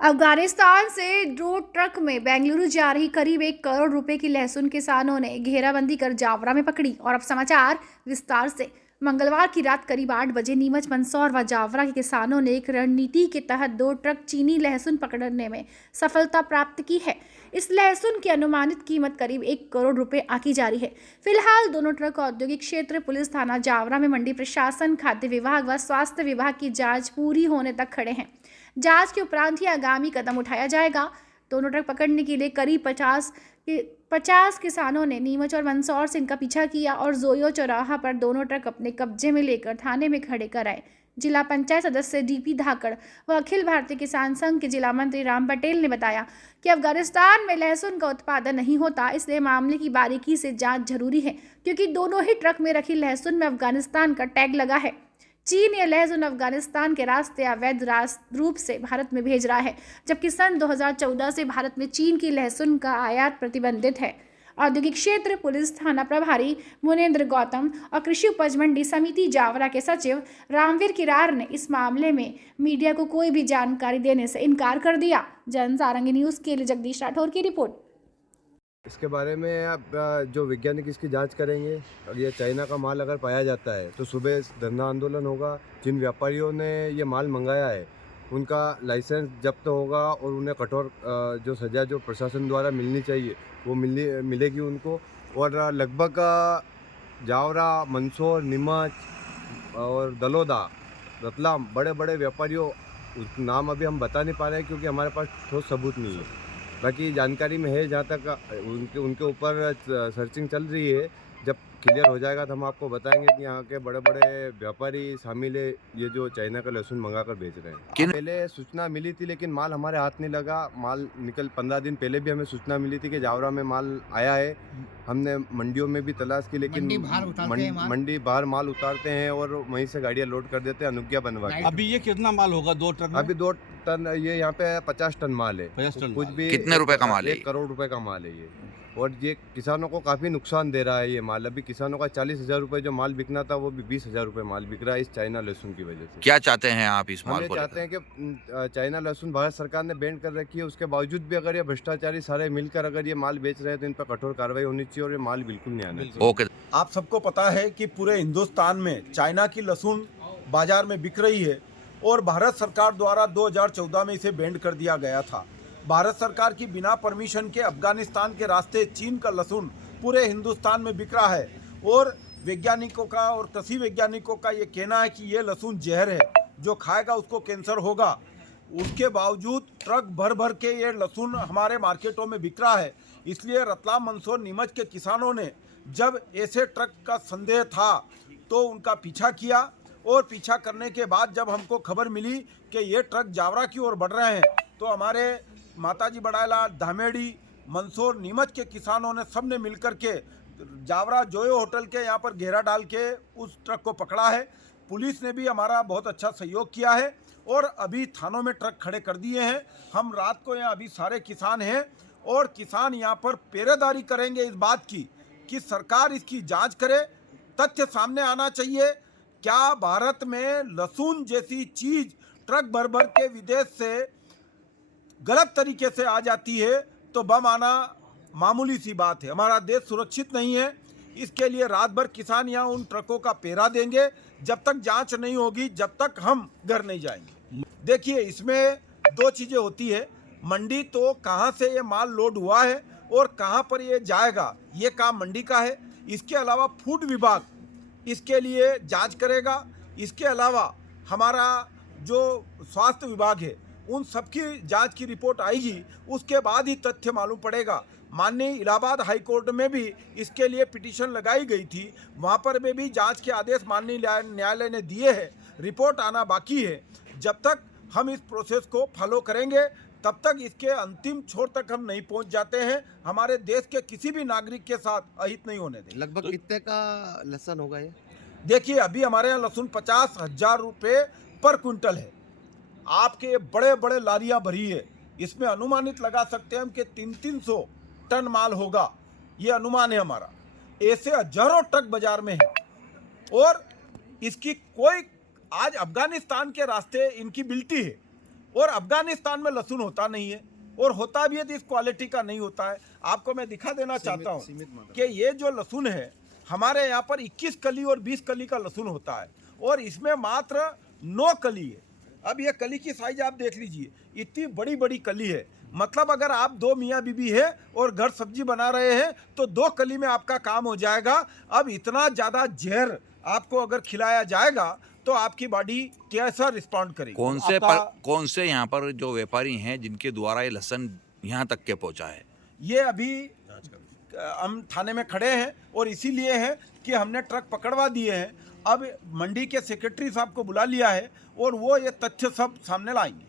अफगानिस्तान से draw truck में बेंगलुरु जा रही करीब 1 करोड़ रुपए की लहसुन किसानों ने घेराबंदी कर जावरा में पकड़ी। और अब समाचार विस्तार से। मंगलवार की रात करीब 8 बजे नीमच, मंदसौर व जावरा के किसानों ने एक रणनीति के तहत 2 ट्रक चीनी लहसुन पकड़ने में सफलता प्राप्त की है। इस लहसुन की अनुमानित कीमत करीब 1 करोड़ रुपए आकी जा रही है। फिलहाल दोनों ट्रक औद्योगिक क्षेत्र, पुलिस थाना जावरा में मंडी प्रशासन, खाद्य विभाग व स्वास्थ्य विभाग की जांच पूरी होने तक खड़े हैं। जांच के उपरांत ही आगामी कदम उठाया जाएगा। दोनों ट्रक पकड़ने के लिए करीब 50 किसानों ने नीमच और मंदसौर से इनका पीछा किया और जोयो चौराहा पर दोनों ट्रक अपने कब्जे में लेकर थाने में खड़े कराए। जिला पंचायत सदस्य डीपी धाकड़ व अखिल भारतीय किसान संघ के जिला मंत्री राम पटेल ने बताया कि अफगानिस्तान में लहसुन का उत्पादन नहीं होता, इसलिए मामले की बारीकी से जांच जरूरी है, क्योंकि दोनों ही ट्रक में रखी लहसुन में अफगानिस्तान का टैग लगा है। चीन यह लहसुन अफगानिस्तान के रास्ते अवैध रूप से भारत में भेज रहा है, जबकि सन 2014 से भारत में चीन की लहसुन का आयात प्रतिबंधित है। औद्योगिक क्षेत्र, पुलिस थाना प्रभारी मुनेंद्र गौतम और कृषि उपज मंडी समिति जावरा के सचिव रामवीर किरार ने इस मामले में मीडिया को कोई भी जानकारी देने से इनकार कर दिया। जनसारंगी न्यूज़ के लिए जगदीश राठौर की रिपोर्ट। इसके बारे में अब जो वैज्ञानिक इसकी जांच करेंगे। और ये चाइना का माल अगर पाया जाता है तो सुबह धरना आंदोलन होगा। जिन व्यापारियों ने ये माल मंगाया है उनका लाइसेंस जब्त होगा और उन्हें कठोर जो सज़ा जो प्रशासन द्वारा मिलनी चाहिए वो मिलेगी उनको। और लगभग जावरा, मंदसौर, नीमच और दलोदा, रतलाम बड़े बड़े व्यापारियों, नाम अभी हम बता नहीं पा रहे हैं क्योंकि हमारे पास ठोस सबूत नहीं है। बाकी जानकारी में है, जहाँ तक उनके ऊपर सर्चिंग चल रही है। जब क्लियर हो जाएगा तो हम आपको बताएंगे कि यहाँ के बड़े बड़े व्यापारी शामिल है ये जो चाइना का लहसुन मंगा कर बेच रहे हैं। पहले सूचना मिली थी लेकिन माल हमारे हाथ नहीं लगा। माल 15 दिन पहले भी हमें सूचना मिली थी कि जावरा में माल आया है। हमने मंडियों में भी तलाश की लेकिन मंडी बाहर माल उतारते हैं और वहीं से गाड़ियाँ लोड कर देते हैं अनुज्ञा बनवा के। अभी ये कितना माल होगा 2 ट्रक में? अभी 2 टन, ये यहाँ पे 50 टन माल है। 50 टन कुछ भी कितने रुपए का माल है? 1 करोड़ रुपए का माल है ये। और ये किसानों को काफ़ी नुकसान दे रहा है ये माल। अभी किसानों का 40,000 रुपये जो माल बिकना था वो भी 20,000 रुपये माल बिक रहा है इस चाइना लहसुन की वजह से। क्या चाहते हैं आप इस माल हम को? चाहते हैं कि चाइना लहसुन भारत सरकार ने बैन कर रखी है, उसके बावजूद भी अगर ये भ्रष्टाचारी सारे मिलकर अगर ये माल बेच रहे हैं तो इन पर कठोर कार्रवाई होनी चाहिए और ये माल बिल्कुल नहीं आना चाहिए। ओके। आप सबको पता है कि पूरे हिंदुस्तान में चाइना की लहसुन बाजार में बिक रही है और भारत सरकार द्वारा 2014 में इसे बैन कर दिया गया था। भारत सरकार की बिना परमिशन के अफगानिस्तान के रास्ते चीन का लहसुन पूरे हिंदुस्तान में बिक रहा है। और वैज्ञानिकों का और कृषि वैज्ञानिकों का ये कहना है कि ये लहसुन जहर है, जो खाएगा उसको कैंसर होगा। उसके बावजूद ट्रक भर भर के ये लहसुन हमारे मार्केटों में बिक रहा है। इसलिए रतलाम, मंदसौर, नीमच के किसानों ने जब ऐसे ट्रक का संदेह था तो उनका पीछा किया और पीछा करने के बाद जब हमको खबर मिली कि ये ट्रक जावरा की ओर बढ़ रहे हैं तो हमारे माताजी बड़ाला, धामेड़ी, मंदसौर, नीमच के किसानों ने सबने मिलकर के जावरा जोयो होटल के यहाँ पर घेरा डाल के उस ट्रक को पकड़ा है। पुलिस ने भी हमारा बहुत अच्छा सहयोग किया है और अभी थानों में ट्रक खड़े कर दिए हैं। हम रात को यहाँ अभी सारे किसान हैं और किसान यहाँ पर पहरेदारी करेंगे इस बात की कि सरकार इसकी जांच करे। तथ्य सामने आना चाहिए। क्या भारत में लहसुन जैसी चीज ट्रक भर भर के विदेश से गलत तरीके से आ जाती है तो बम आना मामूली सी बात है। हमारा देश सुरक्षित नहीं है, इसके लिए रात भर किसान यहाँ उन ट्रकों का पहरा देंगे। जब तक जांच नहीं होगी जब तक हम घर नहीं जाएंगे। देखिए, इसमें 2 चीज़ें होती है। मंडी तो कहाँ से ये माल लोड हुआ है और कहाँ पर ये जाएगा ये काम मंडी का है। इसके अलावा फूड विभाग इसके लिए जांच करेगा। इसके अलावा हमारा जो स्वास्थ्य विभाग है उन सबकी जांच की रिपोर्ट आएगी, उसके बाद ही तथ्य मालूम पड़ेगा। माननीय इलाहाबाद हाई कोर्ट में भी इसके लिए पिटीशन लगाई गई थी, वहाँ पर भी जांच के आदेश माननीय न्यायालय ने दिए हैं। रिपोर्ट आना बाकी है। जब तक हम इस प्रोसेस को फॉलो करेंगे तब तक इसके अंतिम छोर तक हम नहीं पहुँच जाते हैं। हमारे देश के किसी भी नागरिक के साथ अहित नहीं होने देंगे। लगभग कितने का लहसुन होगा ये? देखिए, अभी हमारे यहाँ लहसुन 50,000 रुपये पर क्विंटल है। आपके बड़े बड़े लारियां भरी है, इसमें अनुमानित लगा सकते हैं हम कि 300 टन माल होगा, ये अनुमान है हमारा। ऐसे हजारों ट्रक बाजार में है और इसकी कोई आज अफगानिस्तान के रास्ते इनकी बिल्टी है और अफगानिस्तान में लहसुन होता नहीं है, और होता भी है तो इस क्वालिटी का नहीं होता है। आपको मैं दिखा देना चाहता हूँ कि ये जो लहसुन है हमारे यहाँ पर 21 कली और 20 कली का लहसुन होता है, और इसमें मात्र 9 कली है। अब ये कली की साइज आप देख लीजिए, इतनी बड़ी बड़ी कली है। मतलब अगर आप 2 मियाँ बीबी है और घर सब्जी बना रहे हैं तो 2 कली में आपका काम हो जाएगा। अब इतना ज़्यादा जहर आपको अगर खिलाया जाएगा तो आपकी बॉडी कैसा रिस्पॉन्ड करेगी? कौन से यहाँ पर जो व्यापारी हैं जिनके द्वारा ये लहसुन यहाँ तक के पहुँचा है? ये अभी हम थाने में खड़े हैं और इसीलिए है कि हमने ट्रक पकड़वा दिए हैं। अब मंडी के सेक्रेटरी साहब को बुला लिया है और वो ये तथ्य सब सामने लाएंगे।